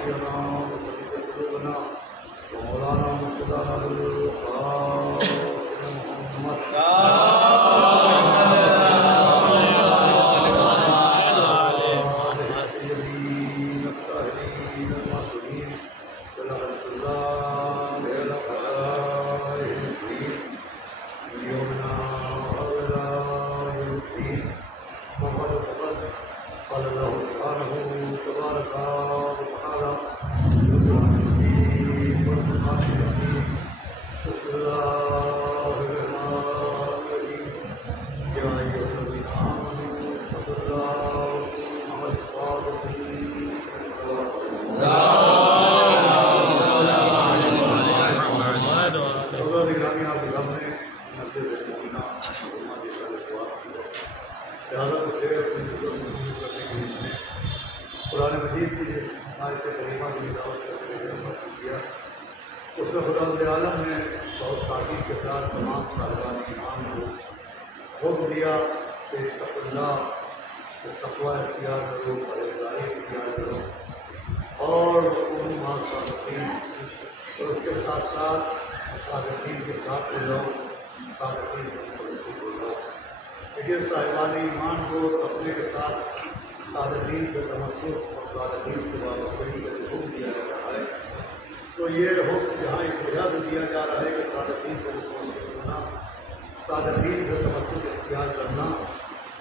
ومرشدنا وطبيب قلوبنا ومولانا مقتدى القاسم محمد الطيبين الطاهرين المعصومين صلوات الله على خلائق الدين من يومنا وإلى يوم الدين. وقد قال الله سبحانه تبارك وتعالى في القرآن المجيد والفرقان الحميد. بسم الله الرحمن الرحيم. يا أيها الذين آمنوا اتقوا الله حق تقاته گرامی آپ کے سامنے نبے سے مبینہ لہٰذا تو خیر سے کرنے کے لیے قرآن مجید کی جس آیت کریمہ کی دعوت کرنے کے لیے حاصل کیا اس میں خدا عالم نے بہت تاکید کے ساتھ تمام صاحبان ایمان کو حکم دیا کہ تقوی اللہ تقوی اختیار کرو پرہیزگاری اختیار کرو اور مع الصادقین، اور اس کے ساتھ ساتھ صادقین کے ساتھ ہو جاؤ، صادقین سے متوسط ہو جاؤ. لیکن صاحبان ایمان کو تقوی کے ساتھ صادقین سے تمسک اور صادقین سے وابستگی کا جو حکم دیا جا رہا ہے، تو یہ حکم جہاں اس وجہ سے دیا جا رہا ہے کہ صادقین سے متوسط ہونا، صادقین سے تمسک اختیار کرنا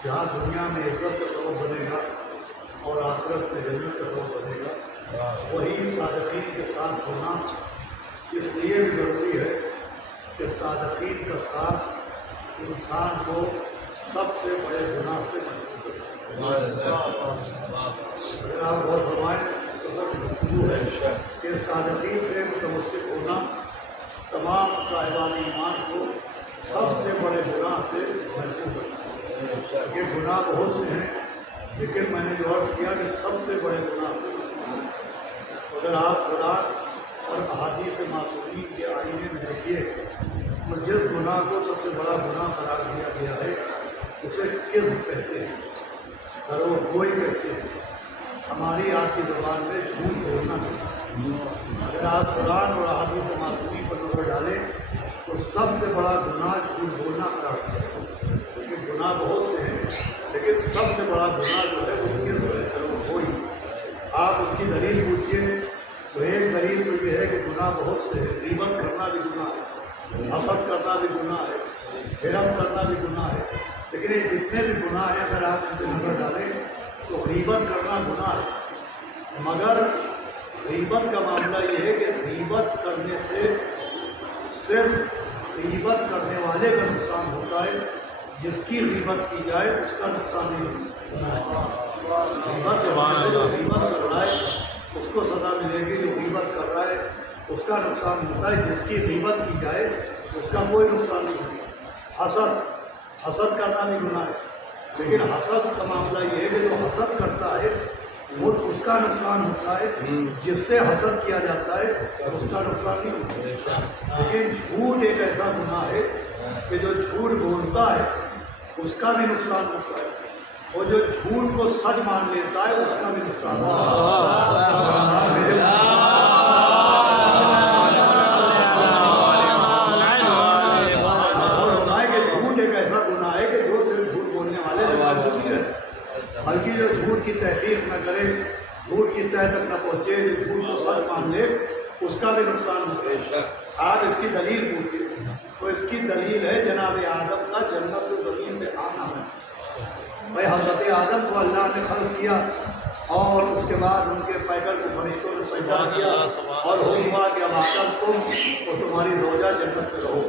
جہاں دنیا میں عزت کا سبب بنے گا اور آخرت میں جنت کا سبب بنے گا، وہی صادقین کے ساتھ ہونا اس لیے بھی ضروری ہے کہ صادقین کا ساتھ انسان کو سب سے بڑے گناہ سے محفوظ کرے. اگر آپ غور فرمائیں تو سب سے گفتگو ہے کہ صادقین سے متمسک ہونا تمام صاحبان ایمان کو سب سے بڑے گناہ سے محفوظ کرنا. یہ گناہ بہت سے ہیں لیکن میں نے جو عرض کیا کہ سب سے بڑے گناہ سے محفوظ کرنا. اگر آپ قرآن اور احادیث معصومین کے آئینے میں دیکھیے تو جس گناہ کو سب سے بڑا گناہ قرار دیا گیا ہے اسے کذب کہتے ہیں، دروغ گوئی کہتے ہیں. ہماری آپ کی زبان میں جھوٹ بولنا ہے. اگر آپ قرآن اور احادیث معصومین پر نظر ڈالیں تو سب سے بڑا گناہ جھوٹ بولنا قرار دیا ہے. کیونکہ گناہ بہت سے ہیں لیکن سب سے بڑا گناہ جو ہے وہ کذب ہے، دروغ گوئی. آپ اس کی دلیل پوچھیے تو ایک دلیل تو یہ ہے کہ گناہ بہت سے ہیں. غیبت کرنا بھی گناہ ہے، حسد کرنا بھی گناہ ہے، ہرس کرنا بھی گناہ ہے. لیکن یہ جتنے بھی گناہ ہیں اگر آپ ان پہ نظر ڈالیں تو غیبت کرنا گناہ ہے. مگر غیبت کا معاملہ یہ ہے کہ غیبت کرنے سے صرف غیبت کرنے والے کا نقصان ہوتا ہے، جس کی غیبت کی جائے اس کا نقصان نہیں ہوتا. غیبت کر رہا ہے اس کو سزا ملے گی، جو غیبت کر رہا ہے اس کا نقصان ہوتا ہے. جس کی غیبت کی جائے اس کا کوئی نقصان نہیں ہوتا. حسد کرنا بھی گناہ ہے، لیکن حسد کا معاملہ یہ ہے کہ جو حسد کرتا ہے وہ اس کا نقصان ہوتا ہے، جس سے حسد کیا جاتا ہے اس کا نقصان نہیں ہوتا. لیکن جھوٹ ایک ایسا گناہ ہے کہ جو جھوٹ بولتا ہے اس کا بھی نقصان ہوتا ہے، اور جو جھوٹ کو سچ مان لیتا ہے اس کا بھی نقصان ہوتا ہے. بلکہ جو جھوٹ کی تحقیق نہ کرے، جھوٹ کی تہ تک نہ پہنچے، جو جھوٹ کو سچ مان لے اس کا بھی نقصان ہوتا ہے. آپ اس کی دلیل پوچھیے تو اس کی دلیل ہے جناب آدم کا جنت سے زمین پہ آنا ہے. بھائی حضرت آدم کو اللہ نے خلق کیا اور اس کے بعد ان کے پیکر کو فرشتوں نے سجدہ کیا اور ہوا کہ اب آدم تم اور تمہاری زوجہ جنت میں رہو.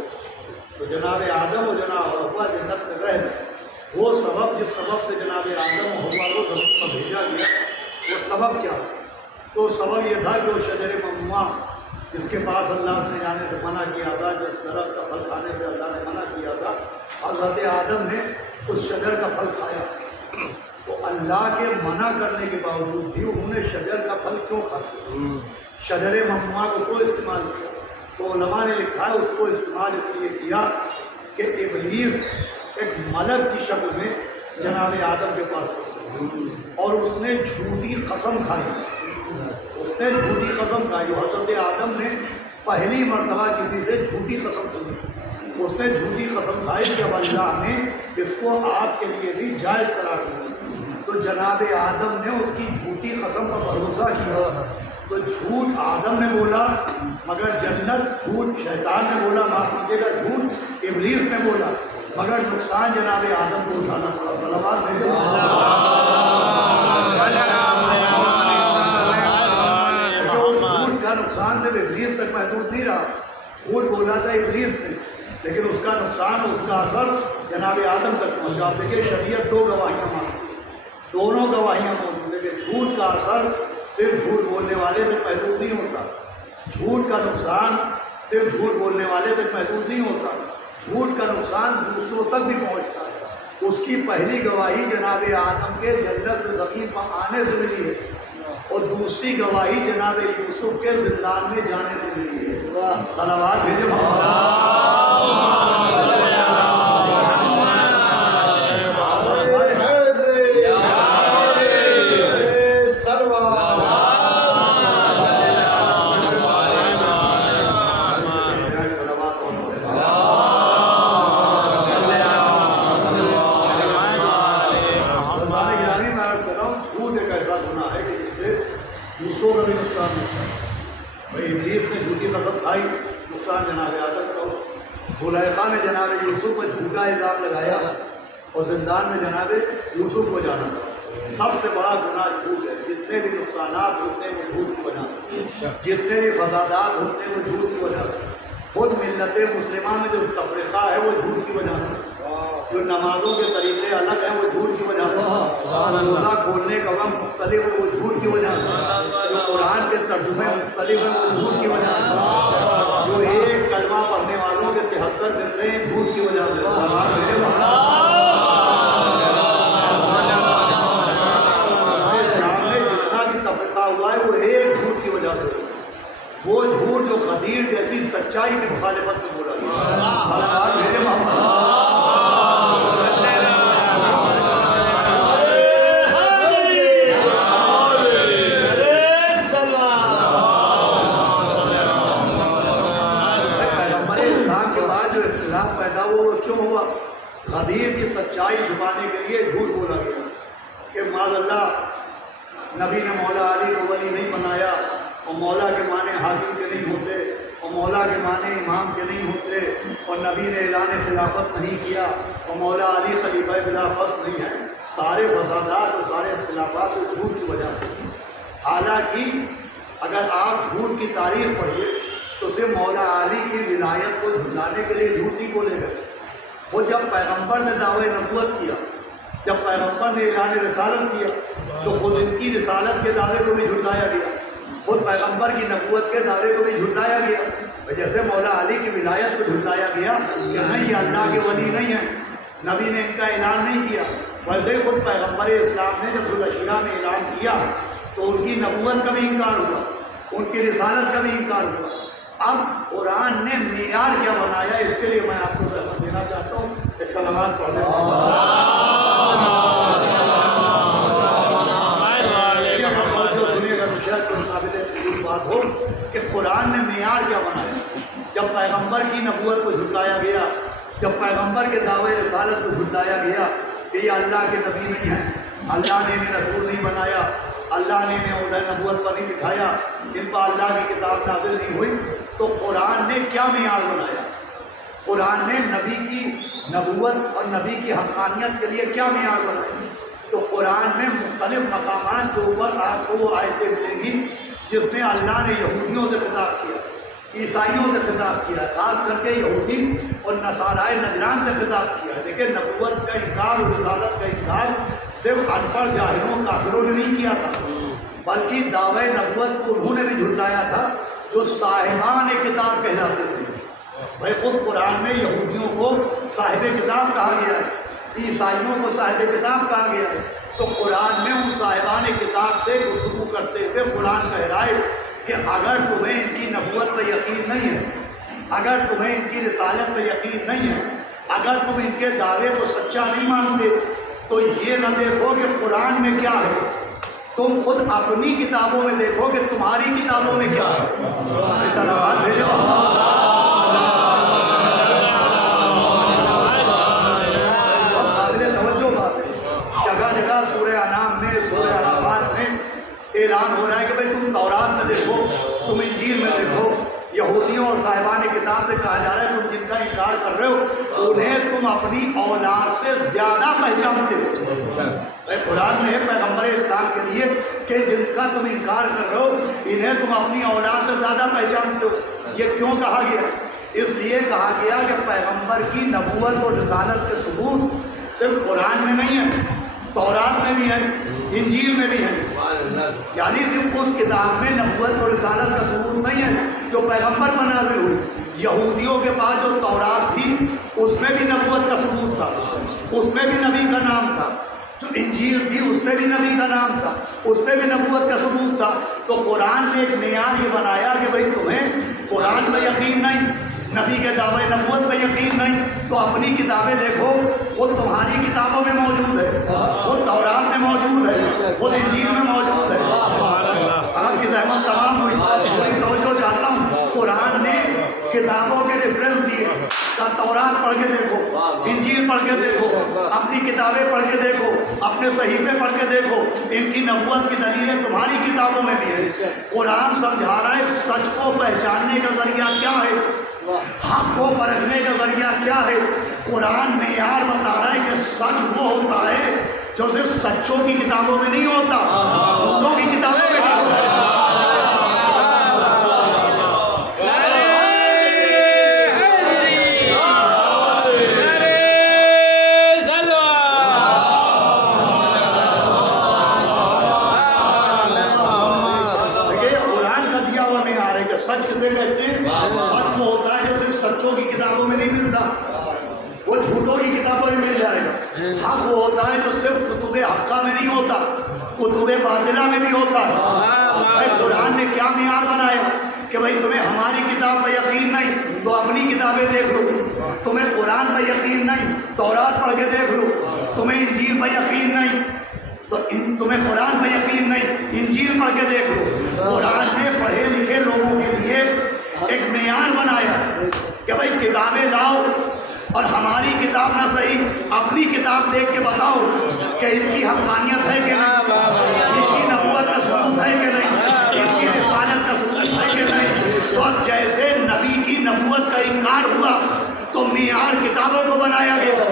تو جناب آدم اور جناب حوا جنت میں رہ وہ سبب جس سبب سے جناب آدم و حوا کو زمین پر بھیجا گیا وہ سبب کیا؟ تو سبب یہ تھا کہ وہ شجر ممنوع جس کے پاس اللہ نے جانے سے منع کیا تھا، جس درخت کا پھل کھانے سے اللہ نے منع کیا تھا، حضرت آدم نے اس شجر کا پھل کھایا. تو اللہ کے منع کرنے کے باوجود بھی انہوں نے شجر کا پھل کیوں کھایا؟ شجر ممنوع کو کیوں استعمال کیا؟ تو علماء نے لکھا ہے اس کو استعمال اس لیے کیا کہ ابلیس ایک ملک کی شکل میں جناب آدم کے پاس پہنچا اور اس نے جھوٹی قسم کھائی. اس نے جھوٹی قسم کھائی. حضرت آدم نے پہلی مرتبہ کسی سے جھوٹی قسم سنی. اس نے جھوٹی قسم کھائی کہ اب اللہ نے اس کو آپ کے لیے بھی جائز قرار دیا. تو جناب آدم نے اس کی جھوٹی قسم پر بھروسہ کیا. تو جھوٹ آدم نے بولا مگر جنت، جھوٹ شیطان نے بولا، معاف کیجیے گا جھوٹ ابلیس نے بولا، مگر نقصان جناب آدم کو اٹھانا پڑا. صلوات بھیجو. جھوٹ کا نقصان صرف ابلیس تک محدود نہیں رہا. جھوٹ بولا تھا ابلیس نے، لیکن اس کا نقصان، اس کا اثر جناب آدم تک پہنچا. آپ دیکھیے شریعت دو گواہیاں مانگتی ہے، دونوں گواہیاں موجود ہیں کہ جھوٹ کا اثر صرف جھوٹ بولنے والے تک محدود نہیں ہوتا، جھوٹ کا نقصان صرف جھوٹ بولنے والے تک محدود نہیں ہوتا، جھوٹ کا نقصان دوسروں تک بھی پہنچتا ہے. اس کی پہلی گواہی جناب آدم کے جنت سے زمین پر آنے سے ملی ہے، اور دوسری گواہی جناب یوسف کے زندان میں جانے سے ملی ہے. صلوات بھیجو. دوسروں کا بھی نقصان ہوتا ہے. بھائی ابلیس نے جھوٹی قسم کھائی، نقصان جناب آدم کا ہو. زلیخا نے جناب یوسف پر جھوٹا الزام لگایا اور زندان میں جناب یوسف کو جانا پڑا. سب سے بڑا گناہ جھوٹ ہے. جتنے بھی نقصانات ہوتے ہیں وہ جھوٹ کی وجہ سے، جتنے بھی فسادات ہوتے ہیں وہ جھوٹ کی وجہ سے. خود ملت مسلمہ میں جو تفرقہ ہے وہ جھوٹ کی وجہ سے، جو نمازوں کے طریقے الگ ہیں وہ جھوٹ کی وجہ سے، روزہ کھولنے کا وقت مختلف ہے وہ جھوٹ کی وجہ سے، جو قرآن کے ترجمے مختلف ہیں وہ جھوٹ کی وجہ سے، جو ایک کلمہ پڑھنے والوں کے 73 فطرے ہیں جھوٹ کی وجہ سے. اسلام میں جتنا بھی تفرقہ ہوا ہے وہ ایک جھوٹ کی وجہ سے، وہ جھوٹ جو غدیر جیسی سچائی کی مخالفت میں بولا گیا. بھیجے محمد. پیدا ہوا وہ کیوں ہوا؟ غدیر کی سچائی چھپانے کے لیے جھوٹ بولا گیا کہ معاذ اللہ نبی نے مولا علی کو ولی نہیں بنایا، اور مولا کے معنی حاکم کے نہیں ہوتے، اور مولا کے معنی امام کے نہیں ہوتے، اور نبی نے اعلان خلافت نہیں کیا، اور مولا علی خلیفہ بلا فصل نہیں ہے. سارے فسادات اور سارے اختلافات وہ جھوٹ کی وجہ سے. حالانکہ اگر آپ جھوٹ کی تاریخ پڑھیے تو صرف مولا علی کی ولایت کو جھٹلانے کے لیے جھوٹ نہیں بولے گئے. وہ جب پیغمبر نے دعوی نبوت کیا، جب پیغمبر نے اعلان رسالت کیا، تو خود ان کی رسالت کے دعوے کو بھی جھٹلایا گیا، خود پیغمبر کی نبوت کے دعوے کو بھی جھٹلایا گیا. جیسے مولا علی کی ولایت کو جھٹلایا گیا کہ نہیں یہ اللہ کے ولی نہیں ہیں، نبی نے ان کا اعلان نہیں کیا، ویسے ہی خود پیغمبر اسلام نے جب ذوالعشیرہ میں اعلان کیا تو ان کی نبوت کا بھی انکار ہوا، ان کی رسالت کا بھی انکار ہوا. اب قرآن نے معیار کیا بنایا، اس کے لیے میں آپ کو رحمت دینا چاہتا ہوں. ایک سلامات پڑھ دیں. بات ہو کہ قرآن نے معیار کیا بنایا. جب پیغمبر کی نبوت کو جھٹلایا گیا، جب پیغمبر کے دعوے رسالت کو جھٹلایا گیا کہ یہ اللہ کے نبی نہیں ہیں، اللہ نے انہیں رسول نہیں بنایا، اللہ نے انہیں عہدہ نبوت پر نہیں بٹھایا، ان پر اللہ کی کتاب نازل نہیں ہوئی، تو قرآن نے کیا معیار بنایا؟ قرآن نے نبی کی نبوت اور نبی کی حقانیت کے لیے کیا معیار بنائی؟ تو قرآن میں مختلف مقامات کے اوپر آپ کو وہ آیتیں ملیں گی جس میں اللہ نے یہودیوں سے خطاب کیا، عیسائیوں سے خطاب کیا، خاص کر کے یہودی اور نصارائے نجران سے خطاب کیا. دیکھیں نبوت کا انکار اور رسالت کا انکار صرف ان پڑھ جاہلوں کافروں نے نہیں کیا تھا، بلکہ دعوی نبوت کو انہوں نے بھی جھٹلایا تھا جو صاحبان کتاب کہلاتے تھے. بھائی خود قرآن میں یہودیوں کو صاحب کتاب کہا گیا ہے، عیسائیوں کو صاحب کتاب کہا گیا ہے. تو قرآن میں ان صاحبان کتاب سے گفتگو کرتے ہوئے قرآن کہہ رہا ہے کہ اگر تمہیں ان کی نبوت پہ یقین نہیں ہے، اگر تمہیں ان کی رسالت پہ یقین نہیں ہے، اگر تم ان کے دعوے کو سچا نہیں مانتے، تو یہ نہ دیکھو کہ قرآن میں کیا ہے، تم خود اپنی کتابوں میں دیکھو کہ تمہاری کتابوں میں کیا ہے. سلامات بھیجو. قابل توجہ بات ہے. جگہ جگہ سورہ انعام میں، سورہ اعراف میں اعلان ہو رہا ہے کہ بھائی تم تورات میں دیکھو، تم انجیل میں دیکھو. یہودیوں اور صاحبان کتاب سے کہا جا رہا ہے تم جن کا انکار کر رہے ہو انہیں تم اپنی اولاد سے زیادہ پہچانتے ہو. قرآن میں ہے پیغمبر اسلام کے لیے کہ جن کا تم انکار کر رہے ہو انہیں تم اپنی اولاد سے زیادہ پہچانتے ہو. یہ کیوں کہا گیا؟ اس لیے کہا گیا کہ پیغمبر کی نبوت اور رسالت کے ثبوت صرف قرآن میں نہیں ہے، تورات میں بھی ہے، انجیل میں بھی ہے. یعنی صرف اس کتاب میں نبوت اور رسالت کا ثبوت نہیں ہے جو پیغمبر پر نازل ہوئی. یہودیوں کے پاس جو تورات تھی اس میں بھی نبوت کا ثبوت تھا، اس میں بھی نبی کا نام تھا. جو انجیل تھی اس میں بھی نبی کا نام تھا، اس میں بھی نبوت کا ثبوت تھا. تو قرآن نے ایک معیار یہ بنایا کہ بھائی تمہیں قرآن پہ یقین نہیں، نبی کے دعوے نبوت پہ یقین نہیں، تو اپنی کتابیں دیکھو. خود تمہاری کتابوں میں موجود ہے، خود تورات میں موجود ہے، خود انجیل میں موجود ہے. آپ کی زحمت تمام ہوئی. پوری توجہ چاہتا ہوں. قرآن نے کتابوں کے ریفرنس دیے. تورات پڑھ کے دیکھو، انجیل پڑھ کے دیکھو، اپنی کتابیں پڑھ کے دیکھو، اپنے صحیفے پڑھ کے دیکھو. ان کی نبوت کی دلیلیں تمہاری کتابوں میں بھی ہے. قرآن سمجھا رہا ہے سچ کو پہچاننے کا ذریعہ کیا ہے، حق کو پرکھنے کا ذریعہ کیا ہے. قرآن معیار بتا رہا ہے کہ سچ وہ ہوتا ہے جو صرف سچوں کی کتابوں میں نہیں ہوتا، جھوٹوں کی کتابوں میں ہوتا ہے. سچ کسے کہتے ہیں؟ سچ وہ ہوتا ہے جو صرف سچوں کی کتابوں میں نہیں ملتا، وہ جھوٹوں کی کتابوں میں مل جائے گا. حق وہ ہوتا ہے جو صرف کتب حقہ میں نہیں ہوتا، کتب باطلہ میں بھی ہوتا ہے. بھائی قرآن نے کیا معیار بنایا کہ بھائی تمہیں ہماری کتاب پہ یقین نہیں تو اپنی کتابیں دیکھ لو. تمہیں قرآن پہ یقین نہیں، تورات پڑھ کے دیکھ لو. تمہیں انجیل پہ یقین نہیں تو تمہیں قرآن پہ یقین نہیں، انجیل پڑھ کے دیکھ لو. قرآن نے پڑھے لکھے لوگوں کے لیے ایک معیار بنایا کہ بھائی کتابیں لاؤ اور ہماری کتاب نہ صحیح اپنی کتاب دیکھ کے بتاؤ کہ ان کی حقانیت ہے کہ نہیں، ان کی نبوت کا ثبوت ہے کہ نہیں، ان کی رسالت کا ثبوت ہے کہ نہیں. تو اب جیسے نبی کی نبوت کا انکار ہوا تو معیار کتابوں کو بنایا گیا.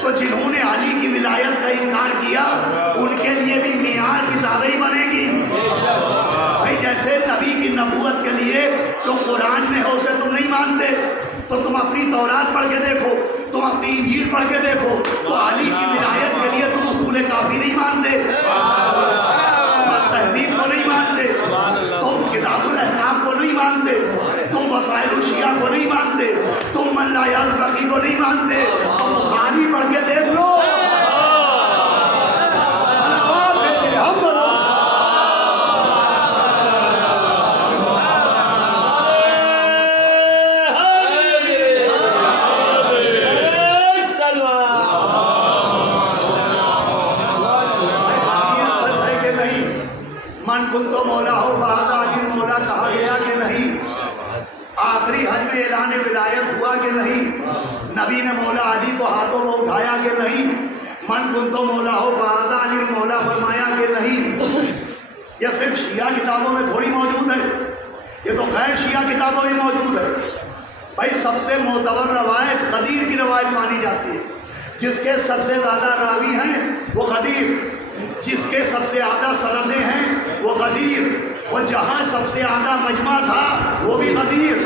تو جنہوں نے علی کی ولایت کا انکار کیا ان کے لیے بھی معیار کتابیں ہی بنے گی. بھائی جیسے نبی کی نبوت کے لیے جو قرآن میں ہو اسے تم نہیں مانتے تو تم اپنی تورات پڑھ کے دیکھو، تم اپنی انجیل پڑھ کے دیکھو. تو علی کی ولایت کے لیے تم اصول کافی نہیں مانتے، تہذیب کو نہیں مانتے، تم کتاب الاحکام کو نہیں مانتے، تم وسائل الشیعہ کو نہیں مانتے، تم من لا یعلم کو نہیں مانتے. تم بخاری پڑھ کے دیکھ لو. من کن تو مولا ہو فہذا علی مولا کہا گیا کہ نہیں. آخری حج میں اعلان ولایت ہوا کہ نہیں. نبی نے مولا علی کو ہاتھوں میں اٹھایا کہ نہیں. من کن تو مولا ہو فہذا علی مولا فرمایا کہ نہیں. یہ صرف شیعہ کتابوں میں تھوڑی موجود ہے، یہ تو غیر شیعہ کتابوں میں موجود ہے. بھائی سب سے معتبر روایت غدیر کی روایت مانی جاتی ہے. جس کے سب سے زیادہ راوی ہیں وہ غدیر، جس کے سب سے زیادہ سندیں ہیں وہ غدیر، اور جہاں سب سے زیادہ مجمع تھا وہ بھی غدیر.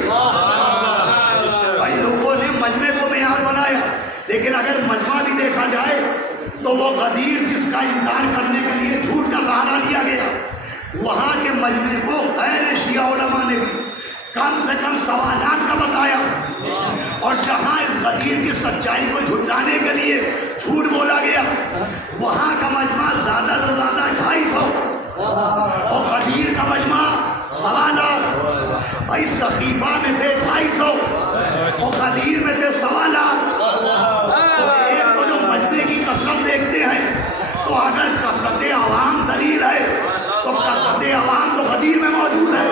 بھائی لوگوں نے مجمع کو معیار بنایا، لیکن اگر مجمع بھی دیکھا جائے تو وہ غدیر جس کا انکار کرنے کے لیے جھوٹ کا سہارا لیا گیا، وہاں کے مجمع کو غیر شیعہ علماء نے بھی کم سے کم سوالات کا بتایا. اور جہاں اس غدیر کی سچائی کو جھٹلانے کے لیے جھوٹ بولا گیا وہاں کا مجمع زیادہ سے زیادہ 250 اور غدیر کا مجمع 1.25 بھائی صحیفہ میں تھے 250 اور غدیر میں تھے 1.25. ایک تو جو مجمع کی کثرت دیکھتے ہیں تو اگر کثرت عوام دلیل ہے کا صد عوام تو غدیر میں موجود ہے،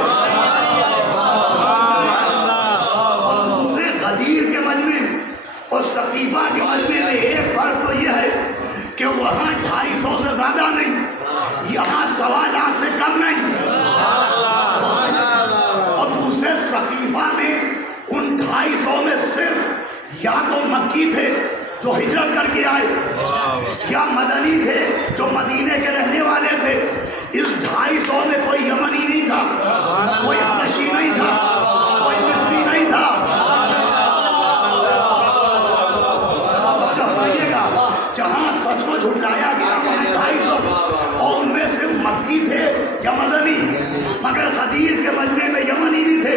اور دوسرے غدیر کے مجمع میں اور سقیفہ کے مجمع میں ایک فرق تو یہ ہے کہ وہاں 250 سے زیادہ نہیں، یہاں 1.25 لاکھ سے کم نہیں، اور دوسرے سقیفہ میں ان 250 میں صرف یا تو مکی تھے جو ہجرت کر کے آئے، یا مدنی تھے جو مدینے کے رہنے والے تھے۔ اس 250 میں کوئی یمنی نہیں تھا، کوئی حبشی نہیں تھا، کوئی مصری نہیں تھا۔ جہاں سچ کو جھٹلایا گیا وہاں 250 اور ان میں صرف مکی تھے یا مدنی، مگر غدیر کے مجمع میں یمنی بھی تھے،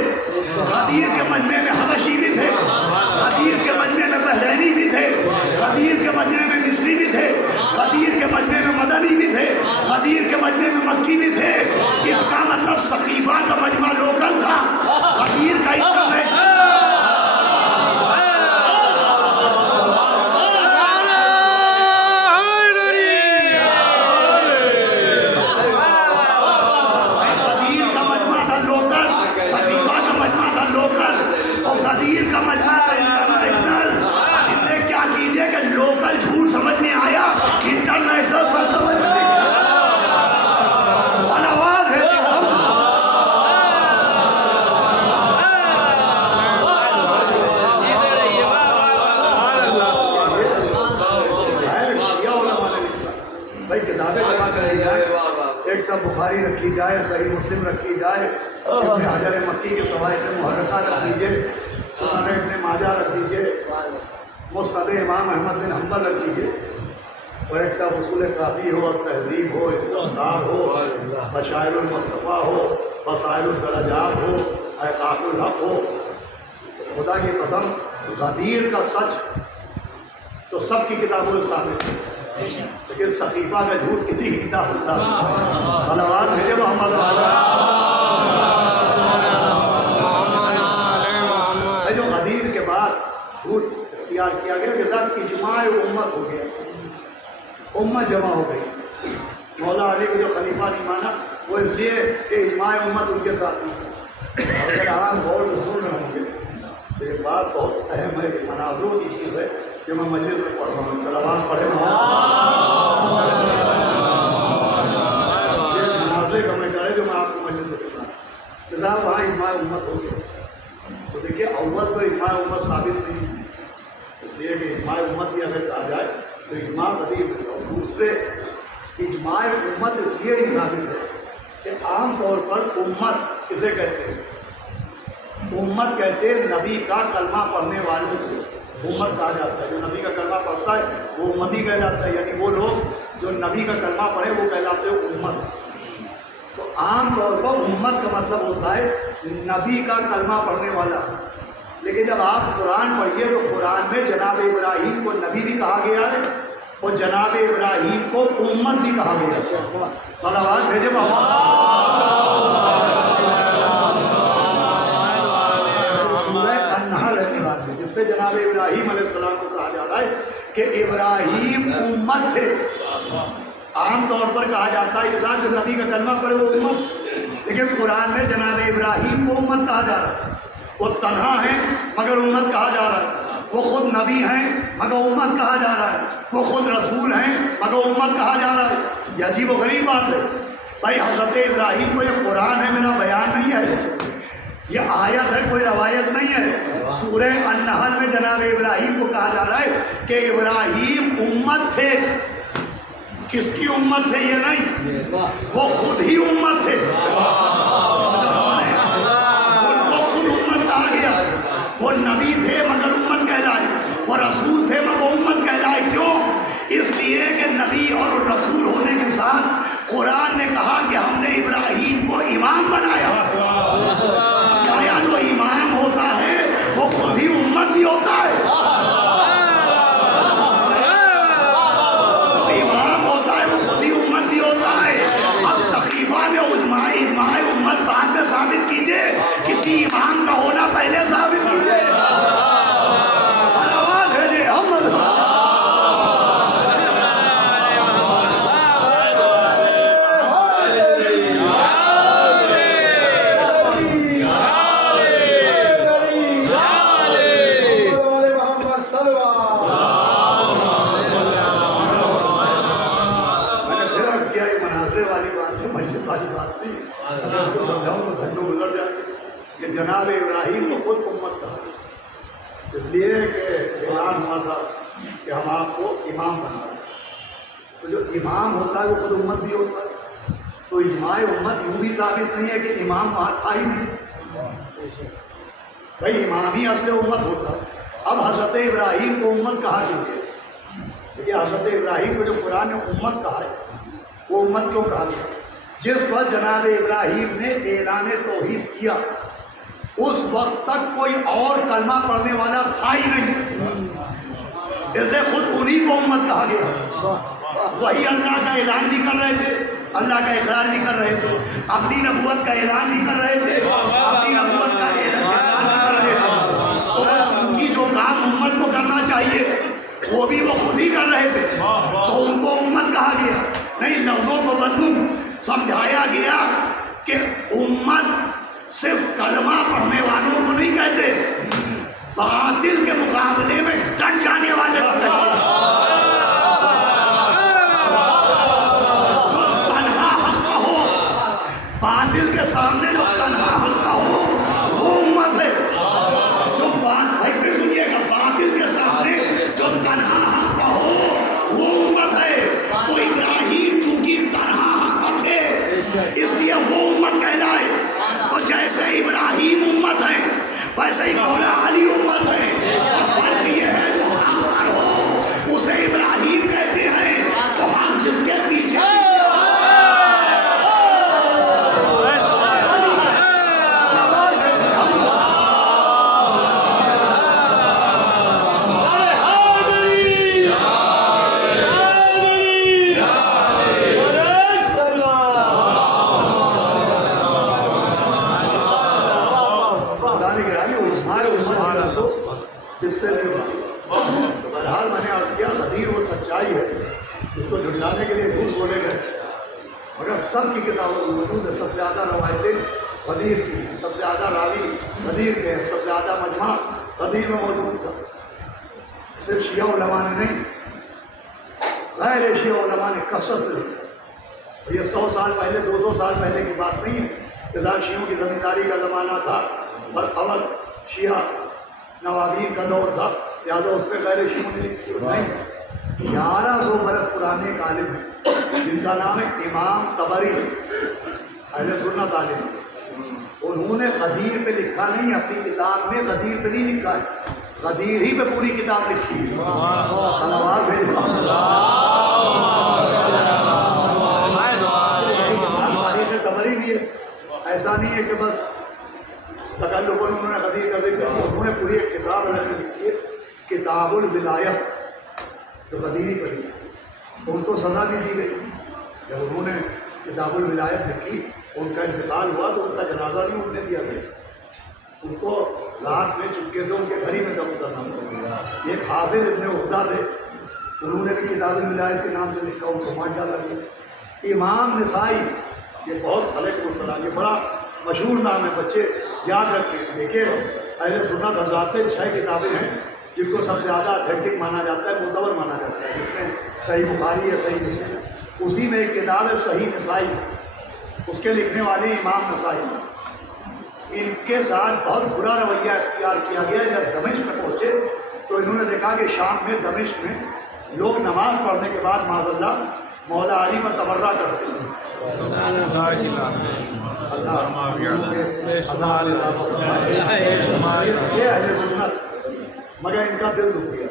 غدیر کے مجمع میں حبشی بھی تھے، غدیر کے مجمع میں بحرینی بھی تھے، غدیر کے مجمع میں مصری بھی تھے، غدیر کے مجمع میں مدنی بھی تھے، غدیر کے مجمع میں مکی بھی تھے۔ اس کا مطلب سقیفہ کا مجمع لوکل تھا، غدیر کا انٹرنیشنل۔ غدیر کا مجمع تھا انٹرنیشنل۔ اسے کیا کیجئے کہ لوکل جھوٹ سمجھ میں آیا، انٹرنیشنل سچ سمجھ میں آیا۔ آواز ہے بھائی کتابیں جمع کرائی جائے، ایک طرف بخاری رکھی جائے، صحیح مسلم رکھی جائے، ابن حجر مکی کے صواعق محرقہ رکھ دیجئے، سنن ابن ماجہ رکھ دیجئے، مسند امام احمد بن حنبل رکھ دیجئے، اور ایک طرف اصول کافی ہو، تہذیب ہو، استبصار ہو، بشائر المصطفیٰ ہو، بصائر الدرجات ہو، احقاق الحق ہو۔ خدا کی قسم غدیر کا سچ تو سب کی کتابوں میں ثابت ہے، لیکن سقیفہ کا جھوٹ کسی کی کتاب میں ثابت ہے۔ صلوات بھیجے محمد جو غدیر کے بعد جھوٹ اختیار کیا گیا کہ جب اجماع امت ہو گیا، امت جمع ہو گئی۔ مولا علی کو جو خلیفہ نہیں مانا وہ اس لیے کہ اجماع امت ان کے ساتھ نہیں۔ اگر عام غور و سن رہے ہوں گے تو یہ بات بہت اہم ہے، مناظروں کی چیز ہے جو میں مجلس میں پڑھ رہا ہوں۔ صلوات پڑھے یہ مناظرے کا میں کرے جو میں آپ کو مجلس میں سنا کہ صاحب وہاں اجماع امت ہو گیا۔ تو دیکھیے اول تو اجماع امت ثابت نہیں ہے، اس لیے کہ اجماع امت بھی اگر کہا جائے تو اجماع قدیم ہے۔ اور دوسرے اجماع امت اس لیے نہیں ثابت ہے کہ عام طور پر امت کسے کہتے ہیں؟ امت کہتے ہیں نبی کا کلمہ پڑھنے والوں کو امت کہا جاتا ہے۔ جو نبی کا کلمہ پڑھتا ہے وہ امتی کہہ جاتا ہے، یعنی وہ لوگ جو نبی کا کلمہ پڑھے وہ کہلاتے ہیں امت۔ تو عام طور پر امت کا مطلب ہوتا ہے نبی کا کلمہ پڑھنے والا، لیکن جب آپ قرآن پڑھیے تو قرآن میں جناب ابراہیم کو نبی بھی کہا گیا ہے اور جناب ابراہیم کو امت بھی کہا گیا ہے۔ صلوات بھیجے محمد۔ سورہ النحل ہے قرآن میں جس پہ جناب ابراہیم علیہ السلام کو کہا جا رہا ہے کہ ابراہیم امت تھے۔ عام طور پر کہا جاتا ہے کہ صاحب جو نبی کا کلمہ پڑھے وہ امت، لیکن قرآن میں جناب ابراہیم کو امت کہا جا رہا ہے۔ وہ تنہا ہیں مگر امت کہا جا رہا ہے، وہ خود نبی ہیں مگر امت کہا جا رہا ہے، وہ خود رسول ہیں مگر امت کہا جا رہا ہے۔ یہ عجیب و غریب بات ہے بھائی۔ حضرت ابراہیم کو یہ قرآن ہے، میرا بیان نہیں ہے، یہ آیت ہے، کوئی روایت نہیں ہے۔ سورہ النحل میں جناب ابراہیم کو کہا جا رہا ہے کہ ابراہیم امت تھے۔ کس کی امت تھے یہ نہیں، وہ خود ہی امت تھے، ان کو خود امت کہا گیا۔ وہ نبی تھے مگر امت کہلائے، وہ رسول تھے مگر امت کہلائے۔ کیوں؟ اس لیے کہ نبی اور رسول ہونے کے ساتھ قرآن نے کہا کہ ہم نے ابراہیم کو امام بنایا۔ سمجھایا جو امام ہوتا ہے وہ خود ہی امت بھی ہوتا ہے۔ اجماع امت بعد میں ثابت کیجئے، کسی امام کا ہونا پہلے ثابت کیجئے۔ صلوات بھیجے محمد۔ میں اس کو سمجھاؤں تو گھنٹوں گزر جائیں گے کہ جناب ابراہیم کو خود امت کہا، اس لیے کہ اعلان ہوا تھا کہ ہم آپ کو امام بنا رہے ہیں۔ تو جو امام ہوتا ہے وہ خود امت بھی ہوتا ہے، تو اجماع امت یوں بھی ثابت نہیں ہے کہ امام وہاں تھا ہی نہیں، بھائی امام ہی اصل امت ہوتا ہے۔ اب حضرت ابراہیم کو امت کہا کیوں گیا؟ دیکھیے حضرت ابراہیم کو جو قرآن نے امت کہا ہے وہ امت کیوں کہا گیا؟ جس وقت جناب ابراہیم نے اعلان توحید کیا اس وقت تک کوئی اور کلمہ پڑھنے والا تھا ہی نہیں، اس لیے خود انہی کو امت کہا گیا۔ وہی اللہ کا اعلان بھی کر رہے تھے، اللہ کا اقرار بھی کر رہے تھے، اپنی نبوت کا اعلان بھی کر رہے تھے، اپنی نبوت کا اعلان بھی کر رہے تھے، تو چونکہ جو کام امت کو کرنا چاہیے وہ بھی وہ خود ہی کر رہے تھے تو ان کو امت کہا گیا۔ نہیں، لفظوں کو بدلوں، سمجھایا گیا کہ امت صرف کلمہ پڑھنے والوں کو نہیں کہتے، باطل کے مقابلے میں ڈٹ جانے والے کو کہتے ہیں۔ جو تنہا حق پہ ہو، باطل کے سامنے جو تنہا حق پہ ہو وہ امت ہے۔ جو بھائی پھر سنیے گا، باطل کے سامنے جو تنہا حق پہ ہو وہ امت ہے۔ تو ابراہیم چونکہ تنہا حق پہ تھے اس لیے وہ امت کہلائے۔ تو جیسے ابراہیم امت ہے ویسے ہی مولا علی امت ہے، اور فرق یہ ہے جو حق پر ہو اسے ابراہیم کہتے ہیں، تو ہم جس کے پیچھے اس سے نہیں ہوتی۔ تو بہرحال میں نے عرض کیا غدیر وہ سچائی ہے جس کو جھٹلانے کے لیے جھوٹ بولے گئے، مگر سب کی کتابوں میں موجود ہے۔ سب سے زیادہ روایتیں غدیر کی ہیں، سب سے زیادہ راوی غدیر کے ہیں، سب سے زیادہ مجمع غدیر میں موجود تھا۔ صرف شیعہ علماء نے نہیں، غیر شیعہ علماء نے کثرت سے لکھا۔ یہ 100 سال پہلے 200 سال پہلے کی بات نہیں ہے کہ شیعوں کی زمینداری کا زمانہ تھا اور اودھ شیعہ نوابین کا دور تھا لہٰذا اس پہ غیر شیعوں نے لکھی نہیں۔ 1100 برس پرانے ایک عالم ہیں جن کا نام ہے امام طبری، اہل سنت عالم، انہوں نے غدیر پہ لکھا نہیں، اپنی کتاب میں غدیر پہ نہیں لکھا ہے، غدیر ہی پہ پوری کتاب لکھی ہے۔ صلوات بھیجو تاریخ طبری بھی ہے، ایسا نہیں ہے کہ بس تکلف انہوں نے غدیر کا ذکر کیا، انہوں نے پوری ایک کتاب ایسے لکھی ہے، کتاب الولایت، جو غدیری پڑھی ہے۔ ان کو سزا بھی دی گئی جب انہوں نے کتاب الولایت لکھی، ان کا انتقال ہوا تو ان کا جنازہ نہیں اٹھنے دیا گیا، ان کو رات میں چپکے سے ان کے گھر ہی میں دفن کرنا پڑا۔ ایک حافظ ابن عقدہ تھے، انہوں نے بھی کتاب الولایت کے نام سے لکھا، ان کو مار ڈالا گیا۔ امام نسائی، یہ بہت علیکم السلام، یہ بڑا مشہور نام ہے، بچے یاد رکھتے ہیں۔ دیکھیے اہل سنت حضرات میں 6 کتابیں ہیں جن کو سب سے زیادہ اتھینٹک مانا جاتا ہے، معتبر مانا جاتا ہے، جس میں صحیح بخاری ہے، صحیح مسلم ہے، اسی میں ایک کتاب ہے صحیح نسائی، اس کے لکھنے والے امام نسائی۔ ان کے ساتھ بہت برا رویہ اختیار کیا گیا۔ جب دمشق میں پہنچے تو انہوں نے دیکھا کہ شام میں دمشق میں لوگ نماز پڑھنے کے بعد معاذ اللہ مولا علی پر تبرہ کرتے ہیں۔ یہ اہل سنت، مگر ان کا دل دکھ گیا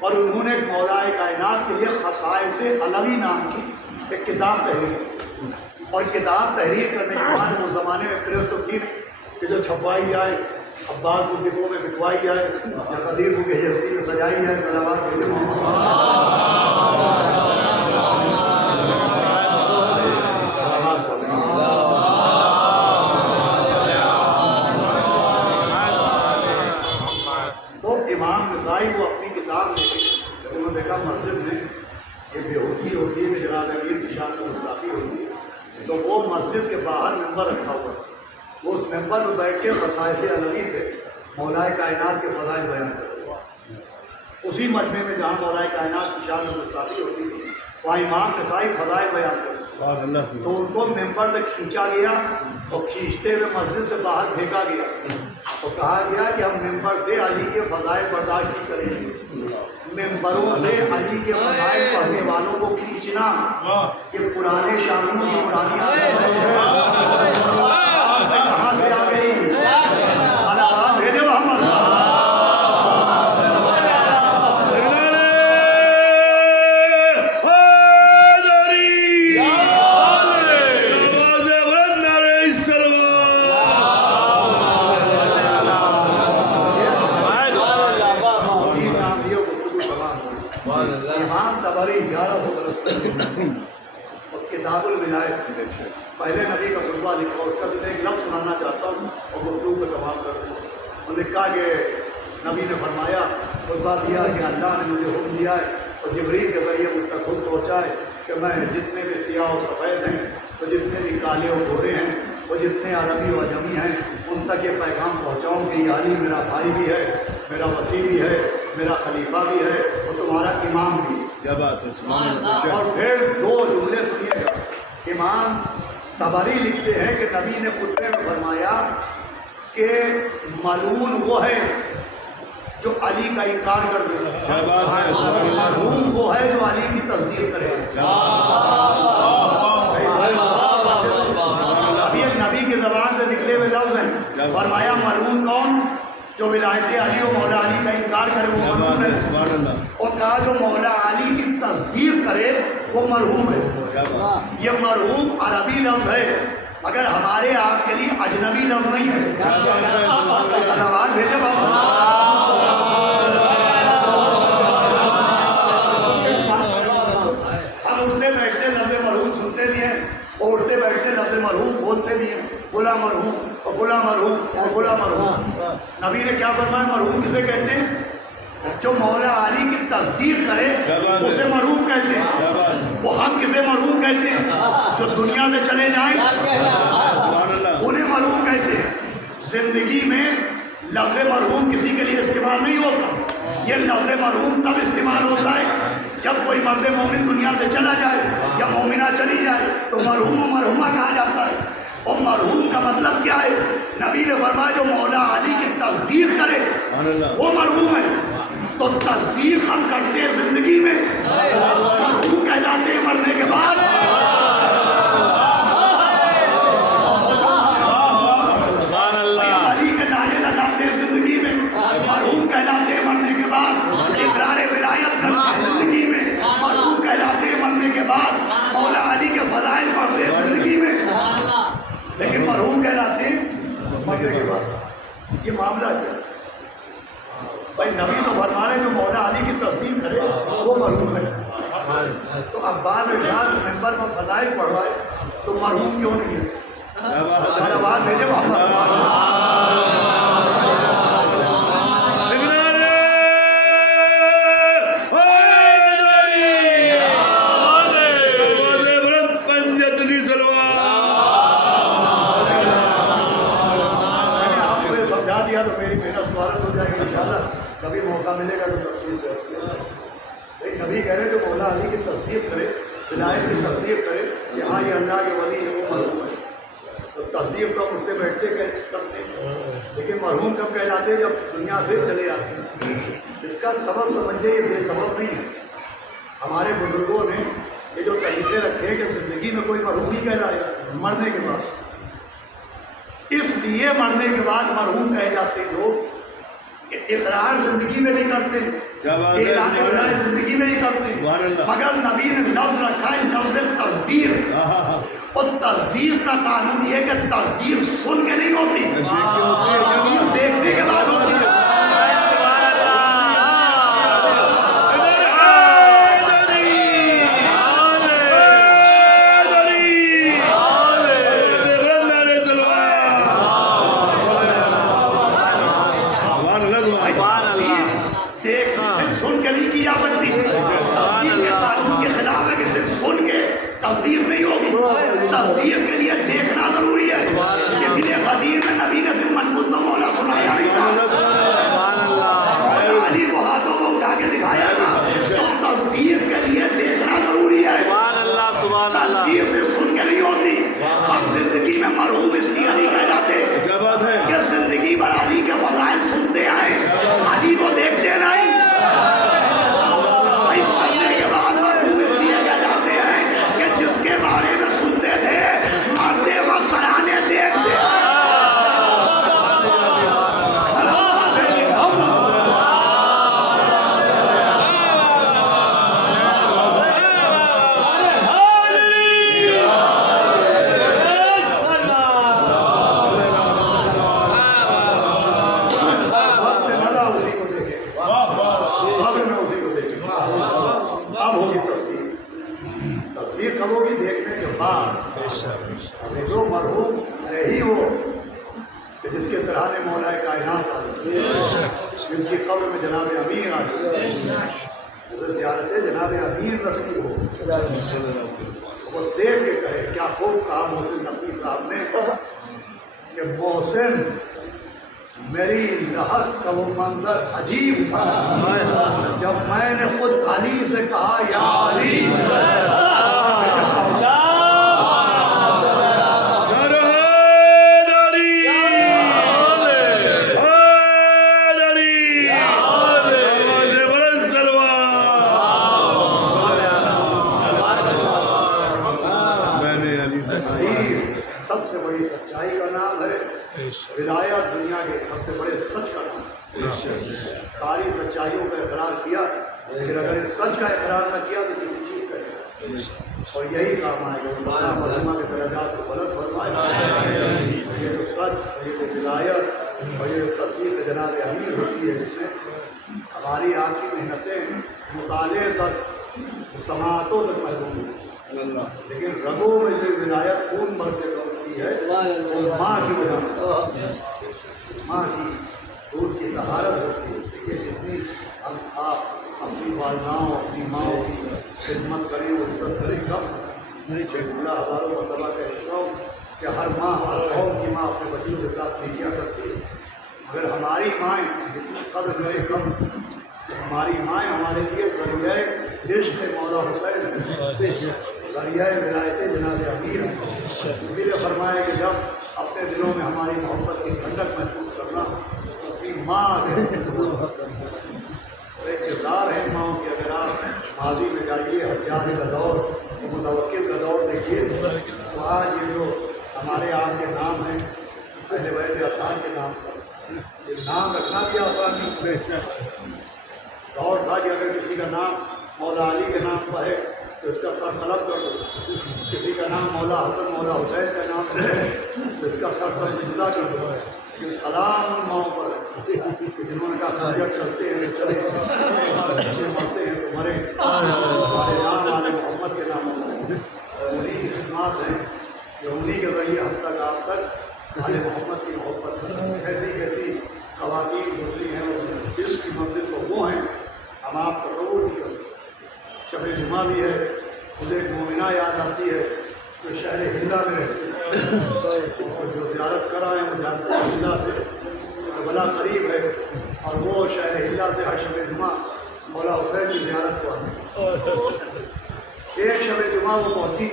اور انہوں نے مولا کائنات کے لیے خصائص علوی نام کی ایک کتاب تحریر کی، اور کتاب تحریر کرنے کے بعد اس زمانے میں پریس تو تھی نہیں کہ جو چھپوائی جائے، اخبار کو ڈبوں میں بکوائی جائے یا قدیر کو کسی میں سجائی جائے۔ صلوات بھیجو وہ اپنی کتاب میں انہوں نے دیکھا مسجد میں یہ بیہودگی ہوتی ہے کہ جناب امیر کی شان میں گستاخی ہوتی ہے، تو وہ مسجد کے باہر ممبر رکھا ہوا ہے، وہ اس ممبر میں بیٹھ کے خصائص علوی سے مولا کائنات کے فضائل بیان کرتا ہے۔ اسی مجمع میں جہاں مولا کائنات کی شان میں گستاخی ہوتی تھی وہاں امام نسائی فضائل بیان کرتے تو ان کو ممبر سے کھینچا گیا اور کھینچتے ہوئے مسجد سے باہر پھینکا گیا تو کہا گیا کہ ہم ممبر سے علی کے فضائل برداشت نہیں کریں گے. ممبروں سے علی کے فضائل پڑھنے والوں کو کھینچنا یہ پرانے شامیوں کی پرانی عادت ہے. کہاں سے آ گئی؟ بھیجے محمد. امام طبری 1100 برس اور کتاب الولایت پہلے نبی کا خطبہ لکھا. اس کا ایک لفظ سنانا چاہتا ہوں اور گفتگو پہ تمام کر دوں. انہوں نے لکھا کہ نبی نے فرمایا خطبہ دیا کہ اللہ نے مجھے حکم دیا ہے اور جبریل کے ذریعے مجھ تک خود پہنچا ہے کہ میں جتنے بھی سیاہ و سفید ہیں تو جتنے بھی کالے و گورے ہیں وہ جتنے عربی و عجمی ہیں ان تک یہ پیغام پہنچاؤں کہ یہ علی میرا بھائی بھی ہے, میرا وسیع بھی ہے, میرا خلیفہ بھی ہے اور تمہارا امام بھی. کیا بات ہے. اور پھر دو جملے سنیے گا. امام طبری لکھتے ہیں کہ نبی نے خطبے میں فرمایا کہ ملعون وہ ہے جو علی کا انکار کر دے, مرحوم وہ ہے جو علی کی تصدیق کرے. ابھی ایک نبی کی زبان سے نکلے ہوئے لفظ ہیں. فرمایا ملعون کون؟ جو ولایت علی و مولا علی کا انکار کرے وہ ملعون ہے. اور کہا جو مولا علی کی تصدیق کرے وہ مرحوم ہے. یہ مرحوم عربی لفظ ہے مگر ہمارے آپ کے لیے اجنبی لفظ نہیں ہے. سلامات بھیجے بابا. ہم اٹھتے بیٹھتے لفظ مرحوم سنتے بھی ہیں اور اٹھتے بیٹھتے لفظ مرحوم بولتے بھی ہیں. بولا مرحوم اور بولا مرحوم اور بولا مرحوم. نبی نے کیا فرمایا؟ مرحوم کسے کہتے ہیں؟ جو مولا علی کی تصدیق کرے اسے مرحوم کہتے ہیں. وہ ہم کسے مرحوم کہتے ہیں؟ جو دنیا سے چلے جائیں انہیں مرحوم کہتے ہیں. زندگی میں لفظ مرحوم کسی کے لیے استعمال نہیں ہوتا. یہ لفظ مرحوم تب استعمال ہوتا ہے جب کوئی مرد مومن دنیا سے چلا جائے یا مومنہ چلی جائے تو مرحوم و مرحومہ کہا جاتا ہے. اور مرحوم کا مطلب کیا ہے؟ نبی نے فرمایا جو مولا علی کی تصدیق کرے وہ مرحوم ہے. تو تصدیق ہم کرتے ہیں زندگی میں, مرحوم کہلاتے ہیں مرنے کے بعد. علی کے نعرے لگاتے ہیں زندگی میں, مرحوم کہلاتے ہیں مرنے کے بعد. اقرار ولایت کرتے ہیں زندگی میں, مرحوم کہلاتے ہیں مرنے کے بعد. مولا علی کے فضائل پڑھتے ہیں زندگی میں لیکن مرحوم کہلاتے ہیں مرنے کے بعد. یہ معاملہ کیا ہے بھائی؟ نبی تو فرما رہے جو مولا علی کی تصدیق کرے وہ مرحوم ہے. تو عباس ارشاد ممبر میں فضائل پڑھ رہا ہے تو مرحوم کیوں نہیں ہے؟ بات بھیجے محمد. تو میری محنت سوارت ہو جائے گی انشاءاللہ. کبھی موقع ملے گا تو تفصیل سے اس کے ایک نبی کہہ رہے جو مولا علی کی تصدیق کرے, ولایت کی تصدیق کرے کہ ہاں یہ اللہ کے ولی ہے وہ مرحوم ہے. تو تصدیق تو ہم اٹھتے بیٹھتے کرتے ہیں لیکن مرحوم کب کہلاتے ہیں؟ جب دنیا سے چلے آتے ہیں. اس کا سبب سمجھے یہ بے سبب نہیں ہے. ہمارے بزرگوں نے یہ جو طریقے رکھے کہ زندگی میں کوئی مرحوم ہی کہلائے مرنے کے بعد, اس لیے مرنے کے بعد مرحوم کہے جاتے ہیں لوگ. اقرار زندگی میں بھی کرتے ہیں, اعلان ولایت زندگی میں ہی کرتے ہیں, مگر نبی نے لفظ رکھا ہے لفظ تصدیق. اور تصدیق کا قانون یہ ہے کہ تصدیق سن کے نہیں ہوتی, دیکھنے کے بعد ہوتی ہے. سن کے نہیں کی جا سکتی. تصدیق کے قانون کے خلاف ہے کہ صرف سن کے تصدیق نہیں ہوگی. تصدیق کے لیے دیکھنا ضروری ہے. اسی لیے قدیم میں نبی نے صرف من کن تو مولا سنایا نہیں تھا, علی کو ہاتھوں کو اٹھا کے دکھایا تھا. تو تصدیق کے لیے دیکھنا ضروری ہے. تصدیق صرف کہ جس کے سراہنے مولا کائنات آئی، جس کی قبر میں جناب امیر آئی، اسے زیارت جناب امیر نصیب ہو، وہ دیکھ کے کہے، کیا خوب کہا محسن نقوی صاحب نے کہ محسن میری لحق کا وہ منظر عجیب تھا جب میں نے خود علی سے کہا یا علی، سب سے بڑی سچائی کا نام ہے ولایت، دنیا کے سب سے بڑے سچ کا نام ہے۔ ساری سچائیوں کا اقرار کیا، لیکن اگر اس سچ کا اقرار نہ کیا تو کسی چیز کا اقرار، اور یہی کام آئے گا سچا مظلومہ کے درجات کو بلند فرمائے۔ یہ جو سچ، یہ جو ولایت اور یہ جو تصدیق جناب امیر ہوتی ہے، اس میں ہماری آپ کی محنتیں مطالعے تک، سماعتوں تک محدود ہیں، لیکن رگوں میں جو ولایت خون بھر کے دوڑتی ہے وہ ماں کی وجہ سے، ماں کی دودھ کی طہارت ہوتی ہے۔ دیکھیے جتنی ہم آپ اپنی والداؤں، اپنی ماؤں کی خدمت کریں، وہ عزت کریں، کم بڑا ہزاروں مرتبہ کہتا ہوں کہ ہر ماں، ہر قوم کی ماں اپنے بچوں کے ساتھ نیکیاں کرتی ہے، مگر ہماری مائیں جتنی قدر کریں کم۔ ہماری مائیں ہمارے لیے ذریعہ عشق مولا حسین، ذریعہ ولایت جناب امیر ہے۔ اسی لیے فرمایا کہ جب اپنے دلوں میں ہماری محبت کی ٹھنڈک محسوس کرنا تو اپنی ماں کے ایک کردار ہے ماں کی۔ اگر آپ ماضی میں جائیے، حجاج کا دور، متوکل کا دور دیکھیے، تو آج یہ جو ہمارے آپ کے نام ہیں اہل بیت اطہار کے نام پر، یہ نام رکھنا بھی آسان نہیں۔ دور تھا کہ اگر کسی کا نام مولا علی کے نام پر ہے تو اس کا سر طلب کر دو، کسی کا نام مولا حسن مولا حسین کا نام ہے تو اس کا سر پر جدا کر دو۔ یہ سلام ان ماؤں پر ہے جنہوں نے کہا جب چلتے ہیں تو چلے، بچے مرتے ہیں تو مرے، ہمارے نام آل محمد کے نام ہوتے، انہیں کی خدمات ہیں کہ انہیں کے ذریعے ہم تک آپ تک آل محمد کی محبت۔ کیسی کیسی خواتین گزری ہیں اور جس کی منزل کو وہ ہیں ہم آپ تصور نہیں کرتے۔ شب جمعہ بھی ہے، مجھے ایک مومنہ یاد آتی ہے جو شہر ہندا میں رہتی ہے، اور جو زیارت کر آئے ہیں وہ جانتے ہیں ہندا سے کربلا قریب ہے، اور وہ شہر ہندا سے ہر شب جمعہ مولا حسین کی زیارت کو آتے۔ ایک شب جمعہ وہ پہنچی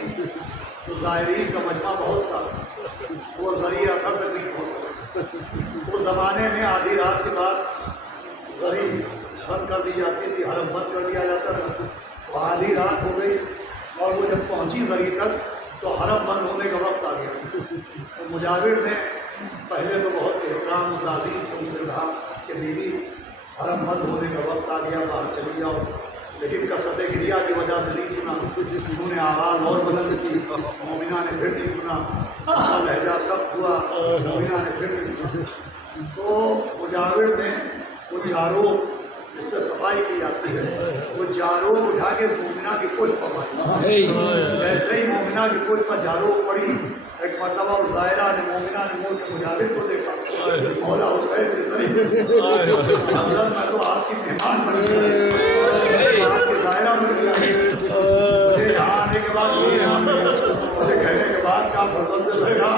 تو زائرین کا مجمع بہت تھا، وہ ذریعہ تک نہیں پہنچ سکے۔ اس زمانے میں آدھی رات کے بعد ذریع بند کر دی جاتی تھی، حرم بند کر دیا جاتا تھا۔ وہ آدھی رات ہو گئی اور وہ جب پہنچی ذریع تک تو حرم بند ہونے کا وقت آ گیا۔ تو مجاور نے پہلے تو بہت احترام و تعظیم سے ان سے کہا کہ بیوی حرم بند ہونے کا وقت آ گیا، باہر چلی جاؤ، لیکن کثرت گریہ کی وجہ سے نہیں سنا۔ انہوں نے آواز اور بلند کی، مومنہ نے پھر نہیں سنا، ان کا لہجہ سخت ہوا، مومنہ نے پھر نہیں سنا۔ تو مجاور نے وہ جاروب جس سے صفائی کی جاتی ہے، وہ جاروب اٹھا کے اس مومنہ کی پشت پر ماری۔ جیسے ہی مومنہ کی پشت پر جاروب پڑی، ایک مرتبہ اس زائرہ نے مومنہ نے موڑ کے مجاور کو دیکھا، مولا حسین کے ذریعے حضرت میں تو آپ کی مہمان بن گئی، آپ کے زائرہ بن گئی، مجھے یہاں آنے کے بعد مجھے کہنے کے بعد کا فرزند سے رہا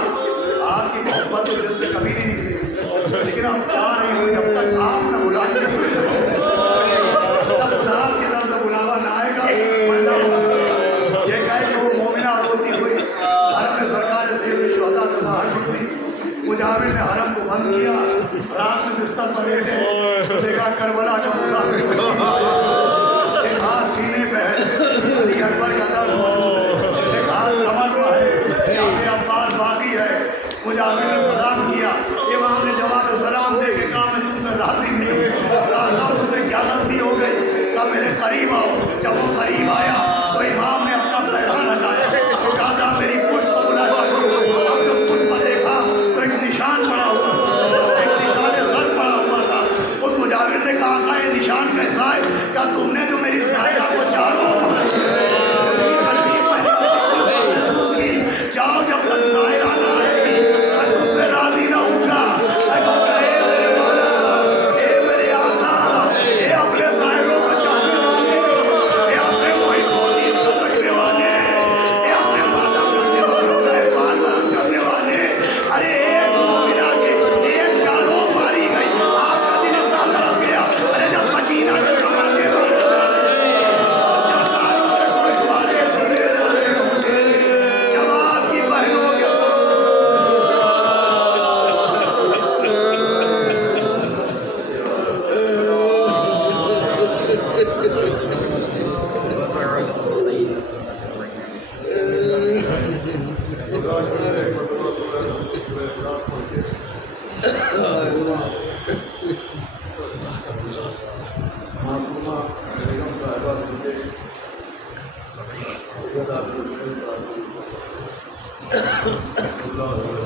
آپ کی محبت تو دل سے کبھی نہیں نکلی، لیکن ہم چاہ رہے ہیں جب تک آپ نہ بلائیں گے تب خدا آپ کی طرف سے بلاوا نہ آئے گا۔ یہ کہہ کہ وہ مومنہ روتی ہوئی حرم میں سرکار سید الشہداء سے باہر نکلی۔ مجاور نے حرم کو بند کیا، رات میں بستر پر لیٹے تو دیکھا کربلا کا مسافر ایک ہاتھ سینے پہ ہے، علی اکبر کا در موجود ہے، ایک ہاتھ کمر پہ ہے، یاد عباس باقی ہے۔ مجاور نے سلام کیا، امام نے جواب سلام دے کے کہا میں تم سے راضی نہیں ہوں، کہا مجھ سے کیا غلطی ہو گئی، کہا میرے قریب آؤ۔ جب وہ قریب آیا تو امام نے اپنا پیران ہٹایا، کہا جا میری پشت کو بلا کرو۔ اب جب پشت پر دیکھا تو ایک نشان پڑا ہوا تھا، ایک نشان زر پڑا ہوا تھا۔ اس مجاور نے کہا کہ یہ نشان کیسا ہے؟ کہا تم نے جو میری ظاہرہ کو چاروں جاؤ، جب تک ظاہرہ نہ آئے گی میں تم سے راضی نہ ہوں گا۔ معصومہ بیگم صاحبہ زندے عبد الحسین صاحب اللہ علیہ